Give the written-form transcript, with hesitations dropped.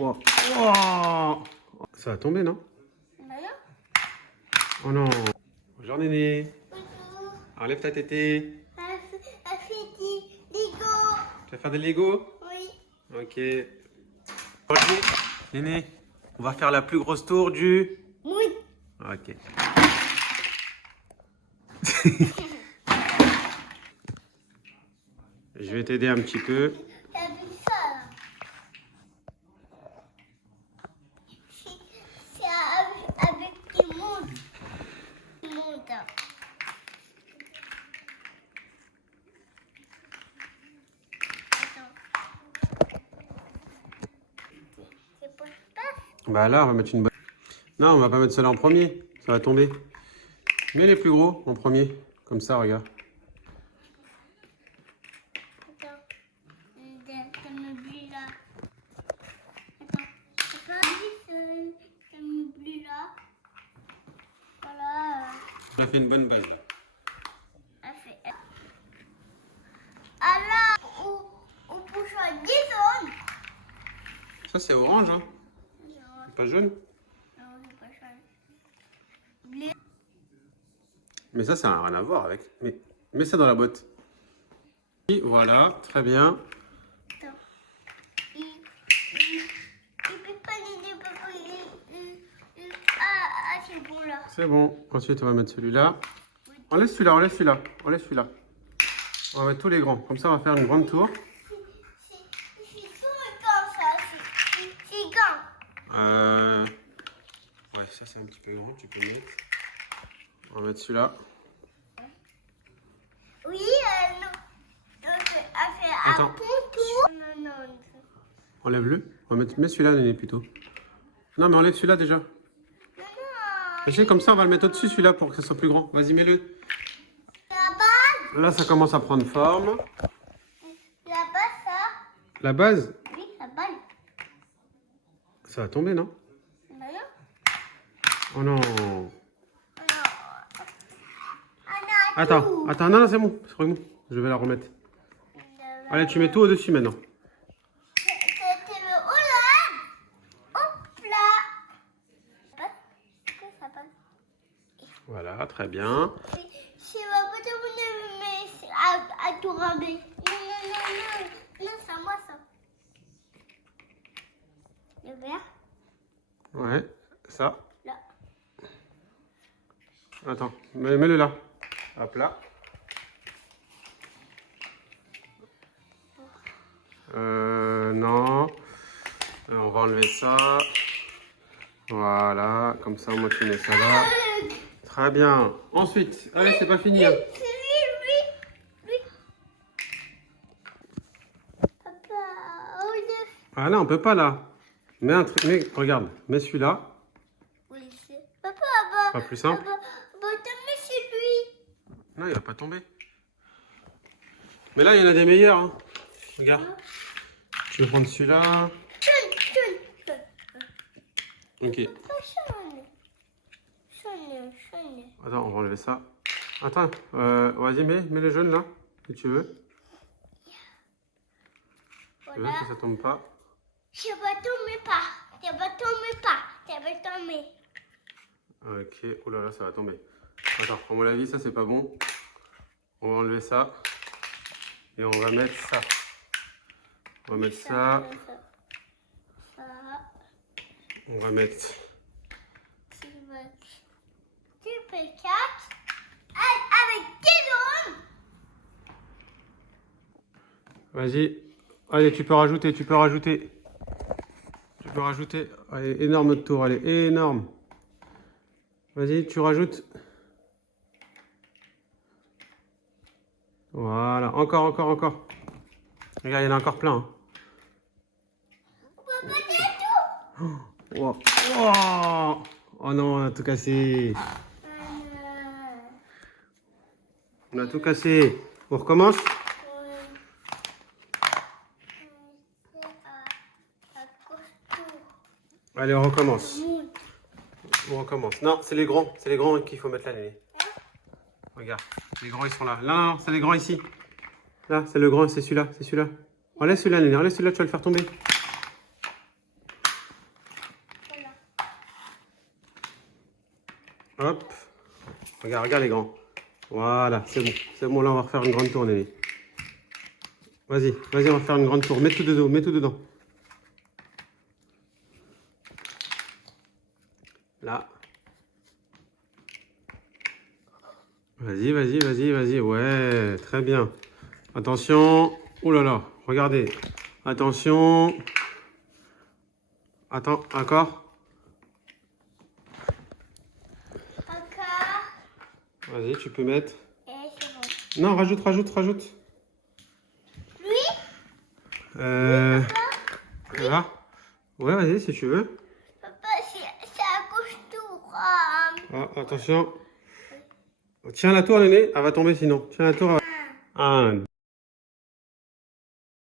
Oh. Oh. Ça va tomber, non? Oh non. Bonjour Néné. Bonjour. Enlève ta tétée. Elle fait des Lego. Tu vas faire des Lego? Oui. Ok. Ok. Néné, on va faire la plus grosse tour du... Oui. Ok. Je vais t'aider un petit peu. T'as vu ça là? C'est avec du monde. Du monde. Attends. C'est pas ça? Bah là, on va mettre une bonne... Non, on va pas mettre celle-là en premier. Ça va tomber. Mets les plus gros en premier. Comme ça, regarde. Attends. Ça me brûle là. Attends. C'est pas vu ça me brûle là. Voilà. On a fait une bonne base là. Elle fait. Alors, on peut choisir des zones. Ça, c'est orange, hein? Non, Pas jaune? c'est pas choisir. Bleu. Mais ça n'a rien à voir avec. Mais mets ça dans la boîte. Et voilà, très bien. Attends. Il peut pas les Ah, c'est bon là. C'est bon. Ensuite, on va mettre celui-là. On laisse celui-là, on laisse celui-là. On laisse celui-là. On va mettre tous les grands. Comme ça, on va faire une grande tour. C'est tout comme ça. C'est grand. Ouais, ça, c'est un petit peu grand. Tu peux le mettre. On va mettre celui-là. Oui, non. Elle fait un Attends. contour. Non, non. Enlève-le. On va mettre... Mets celui-là, Néné, plutôt. Non, mais enlève celui-là déjà. Non, non. Tu sais, comme ça, on va le mettre au-dessus, celui-là, pour que ça soit plus grand. Vas-y, mets-le. La base. Là, ça commence à prendre forme. La base, ça. La base, Oui, la balle. ça va tomber, non? Non, non. Oh non. Attends, Attends, non, c'est bon. C'est bon. Je vais la remettre. Allez, tu mets tout au-dessus maintenant. C'était le orange. Hop là. Ça passe. Voilà, très bien. C'est ma pote mais à tout ramer. Non, non, non, non. Non, c'est à moi ça. Le vert, Ouais, ça. là. Attends, mets-le là. Hop là. Non. On va enlever ça. Voilà, comme ça, moi, tu mets ça là. Très bien. Ensuite, allez, c'est pas fini. Hein. C'est lui. Papa, oh le... Ah là, on peut pas là. Mets un truc, regarde, mets celui-là. Oui, c'est... Papa, Pas plus simple. t'as mis c'est lui. Non, il va pas tomber. Mais là, il y en a des meilleurs. Hein. Regarde. Je vais prendre celui-là. Chun. Ok. Pas Chun. Attends, on va enlever ça. Attends, vas-y, mets le jaune là, si tu veux. Tu veux Voilà. que ça tombe pas. Je vais tomber pas. Ça va tomber. Ok, oh là là, ça va tomber. Attends, à mon avis, ça c'est pas bon. On va enlever ça. Et on va mettre ça. On va mettre ça. On va mettre... Tu peux 4 avec des zones. Vas-y. Allez, tu peux rajouter. Allez, énorme notre tour, elle est énorme. Vas-y, tu rajoutes. Voilà, encore. Regarde, il y en a encore plein. Hein. Papa, c'est tout. Oh. Oh. Oh non, on a tout cassé. On a tout cassé. On recommence? Allez, on recommence. Non, c'est les grands qu'il faut mettre là, Néné. Regarde, les grands ils sont là. Non, c'est les grands ici. Là, c'est le grand, c'est celui-là. On laisse celui-là, Néné. Laisse celui-là, tu vas le faire tomber. Hop. Regarde, regarde les grands. Voilà, c'est bon. C'est bon, là, on va refaire une grande tour, Néné. Vas-y, vas-y, on va faire une grande tour. Mets tout dedans, mets tout dedans. Là. Vas-y, vas-y, vas-y, vas-y. Ouais, très bien. Attention. Oh là là, regardez. Attention. Attends, encore. Encore. Vas-y, tu peux mettre. Et c'est bon. Non, rajoute, rajoute, rajoute. Lui, Là. Ouais, vas-y, si tu veux. papa, c'est à gauche tour. Ah, Ah, attention. Tiens la tour, Néné. Elle va tomber sinon. Tiens la tour. 1,